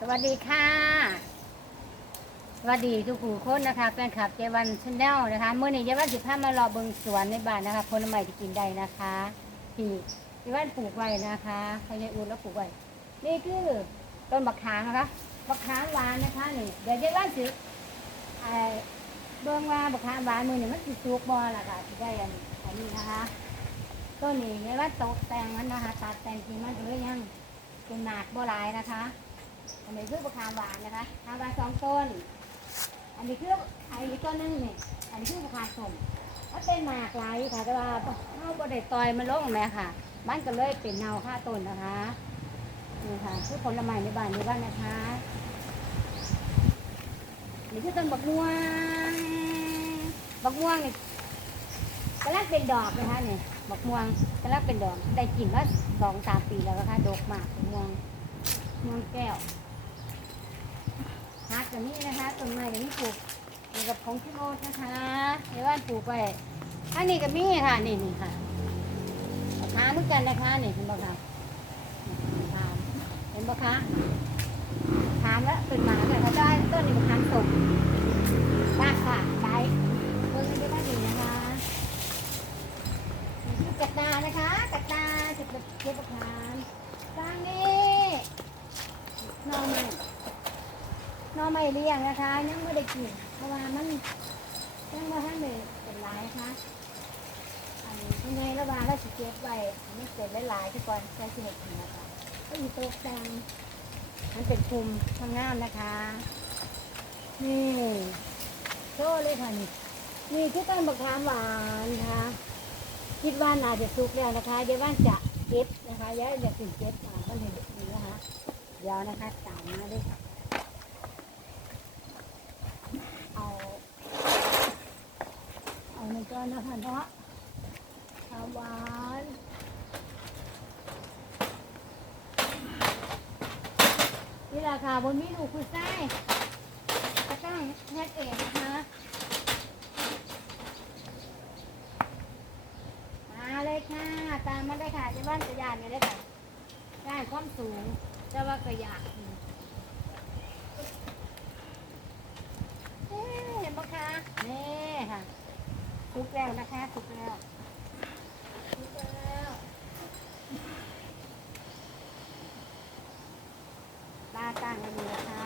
สวัสดีค่ะ สวัสดีทุกผู้คนนะคะแฟนคลับเจวันชาแนลนะคะเมื่อนี้เจวันสิบห้ามารอเบิงสวนในบ้านนะคะผลไม้ที่กินได้นะคะที่เจวันปลูกไว้นะคะพยายอุ่นแล้วปลูกไว้นี่คือต้นมะขามนะคะมะขามหวานนะคะนี่เดี๋ยวเจวันสิไอเบิ่งว่ามะขามหวานมือนี่มันสิสุกบ่ล่ะค่ะที่ได้อันนี้นะคะต้นนี้เจวันตกแต่งมันนะคะตัดแต่งจริงมันหรือยังเป็นหมากบ่หลายนะคะ อันนี้คือมะขามหวานนะคะมะขามหวานสองต้น อันนี้คืออันนี้ต้นนึงนี่อันนี้คือมะขามสมมันเป็นหมากหลายค่ะแต่ว่าเอาบดได้ต่อยมันลงแม่ค่ะ มันก็เลยเป็นเนาค่าต้นนะคะนี่ค่ะคือผลไม้ในบ้านในบ้านนะคะนี่คือต้นบักม่วงบักม่วงนี่กำลังเป็นดอกนะคะนี่บักม่วงกำลังเป็นดอกได้กินมาสองสามปีแล้วนะคะดกมากบักม่วงม่วงแก้ว ฮักอย่างนี้นะคะต้นไม้อย่างนี้ปลูกอยู่กับของที่โรดนะคะในบ้านปลูกไปอันนี้ก็มีค่ะนี่นี่ค่ะมะขามเหมือนกันนะคะนี่เห็นบ่คะมะขามเห็นบ่คะมะขามแล้วเป็นหมาเลยเขาได้ต้นนี้มะขามสมบ้าค่ะได้เบิ่งได้บ้านดีนะคะนี่คือกระตานะคะกระตาจะเป็นเก็บมะขามสร้างนี่นอไม้ห น้อไม่เลี้ยงนะคะยังไม่ได้กินเพราะว่ามันยังไม่ทันได้เป็นหลายนะคะอันนี้ยังไงระบาดแล้วสิเก็บไว้อันนี้เสร็จหลายๆที่ก่อนใช้ชีวิตกินนะคะก็อยู่โต๊ะแตงมันเป็นภูมิทางงามนะคะ นี่โชว์เลยค่ะนี่นี่คือต้นบักขามหวานนะคะคิดว่าน่าจะสุกแล้วนะคะเดี๋ยวว่านจะเก็บนะคะย้ายจะถึงเก็บมาก็เห็นดีนะคะเดี๋ยวนะคะตามมาด้วยค่ะ เอา เอาในก้อนะคะเนาะชาวหวานนี่ราคาบนมีลูคุณไส้ก็ต้งเฮ็ดเองนะคะ มาเลยค่ะ ตามมาเลยค่ะที่บ้านจะยานนี่เลยค่ะได้ความสูงแต่ว่าก็อยากเอ๊ะเห็นปะคะนี่ ลุกแล้วนะคะทุกแล้วทุกแล้วตาตั้งกันอยู่นะคะ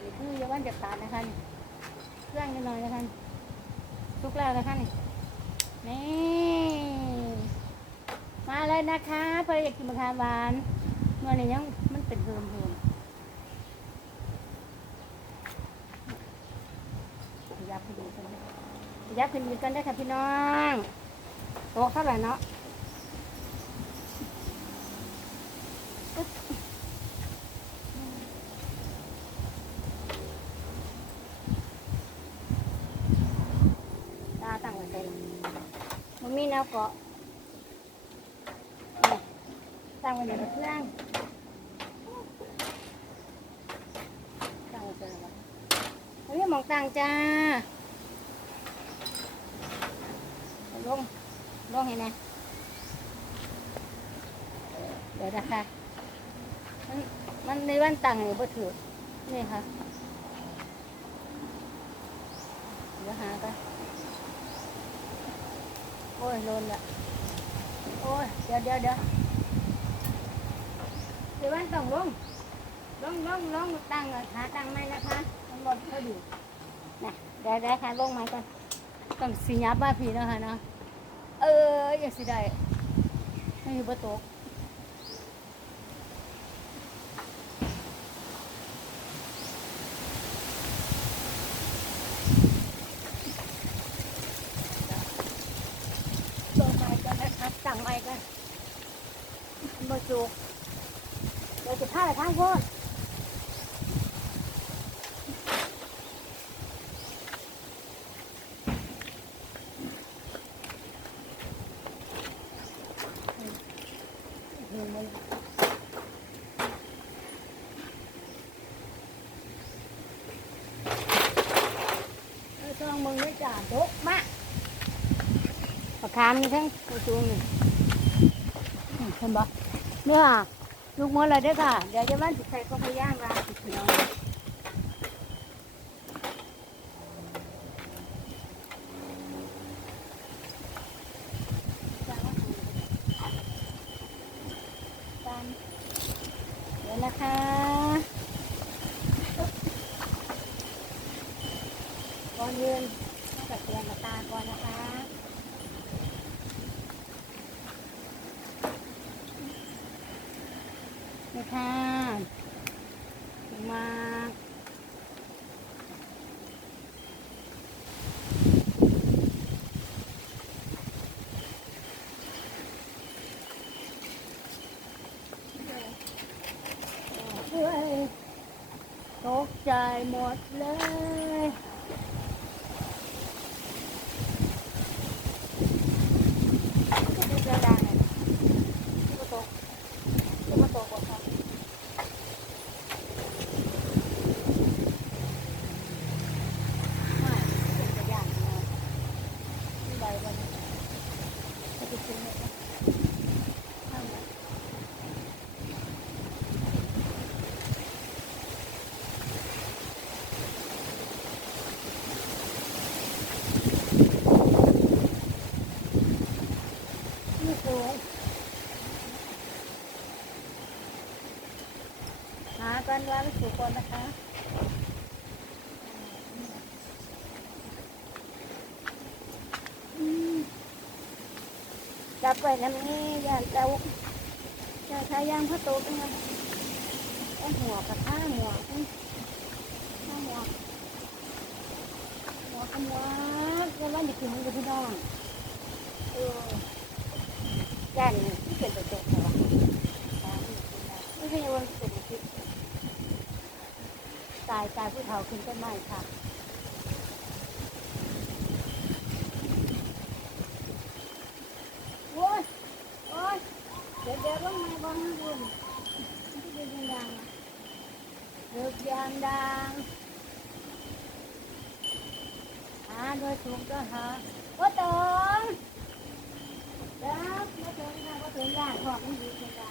นี่คืออยาวันจะตัดนะคะนี่เครื่องนิดหน่อยนะคะทุกแล้วนะคะนี่นี่มาเลยนะคะเพื่ออยากกินมะขามหวานเมื่อนี้ยังมันเป็นเพิ่มเพิ่มยับขึ้นดีกันนะ ยับขึ้นดีกันได้ค่ะพี่น้องโตะเท่าไหร่เนาะตาตั้งไว้ใส่มันมีแนวเกาะนี่ตั้งไว้ในกระเพื่องตังเจอแล้วเฮ้ยมองตังจ้า ลงลงเห็นไหมเดี๋ยวนะคะ มันมันในวันตังนี่บ่ถือนี่ค่ะ เดี๋ยวหากันโอ้ยโลนละโอ้ย เดี๋ยวเดี๋ยวเดี๋ยวในวันต้องลงลองลองลองตั้งก่อนขาตั้งไหมนะคะมันบนเขาดีนะเดี๋ยวได้ค่ะลงมาก่อนต้องสียับบ้าผีเนาะค่ะเนาะ เอออย่าสิได้ไม่มีประตูลงมาก่อนนะคะตั้งไว้ก่อนบ่จุกเดี๋ยวจะพาไปทางโพ้น เออต้องมึงด้วยจ่า ตกมามนี่ทั้งกระจูงนี่เห็นบ่เนี่ยลูกมดเลยเด้อค่ะ เดี๋ยวจะบ้านสิใส่ก็พยายางร้าสิพี่น้องเดี๋ยวนะคะก่อนยืนกับเตียงมาตาก่อนนะคะ นี่ ค่ะมาช่วยตกใจหมดเลยเสียงดังเลยที่ประตูที่ประตูก่อนค่ะ ไม่เป็นตัวอย่างนะที่ใดวันนี้จะไปซื้อเนี่ยนะทำไมนี่สูง หากันว่าไม่สูก่อนนะคะจับไปน้ำนี้ย่านเจ้าจะใช้ยางพระโตเป็นไงเอาหัวกับท่าหัวอื้าหัวหัวกับหัวแล้วว่าอย่ากินมันกับพี่น้องเออย่านที่เป็นตัวเจ็บหัวไม่ใช่ว่าเป็นพิษ ตายตายผู้เฒ่าขึ้นต้นไม้ค่ะโอ้ยโอ้ยเดี๋ยวเดี๋ยวลงมาบ้างบุญที่เดินดังเดือดยางดังหาโดยถูกก็หาว่าตองเด้อมาถึงนะมาถึงยางขอบมันดีเสียงดั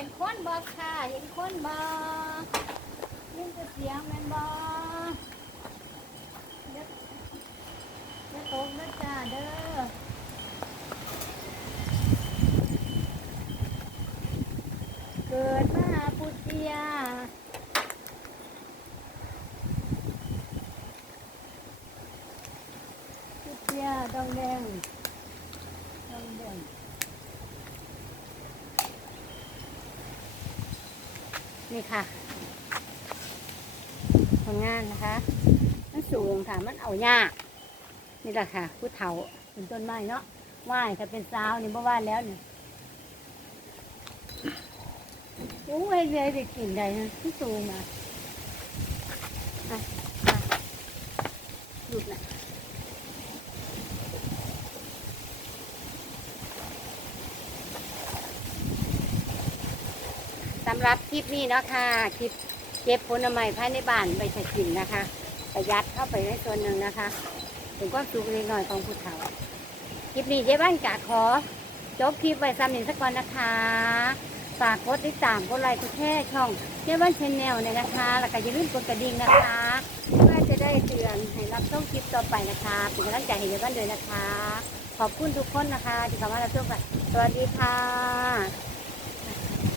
็นคนบ่ค่ะ เห็นคนบ่ยินเสียงแม่นบ่เด้อเด้อตกเด้อจ้าเด้อเกิดมาปุตเตียปุตเตียดองแดงดองแดง นี่ค่ะผลงานนะคะ มันสูงค่ะ มันเอายากนี่แหละค่ะผู้เฒ่าเป็นต้นไม้เนาะว่ายถ้าเป็นสาวนี่บ่ว่าแล้วนี่โอ้ยเลยได้กินได้นะที่สูงมาอะหยุดนะสำห รับคลิปนี้เนาะค่ะคลิปเก็บผลไม้ภายในบ้านไปใช้กินนะคะ ประหยัดเข้าไปในส่วนหนึ่งนะคะถึงความสุขเล็กน้อยของผู้เฒ่าคลิปนี้เจ๊บ้านกาขอจบคลิปไว้ซ้ำหนึ่งสักก่อนนะคะฝากกดติดตามกดไลค์กดแชร์ช่องเจ๊บ้านชแนลเนี่ยนะคะ แล้วก็อย่าลืมกดกระดิ่งนะคะเพื่อจะได้เตือนให้รับชมคลิปต่อไปนะคะเป็นกำลังใจให้เจ๊บ้านเลยนะคะ ขอบคุณทุกคนนะคะที่เข้ามารับชมกันสวัสดีค่ะ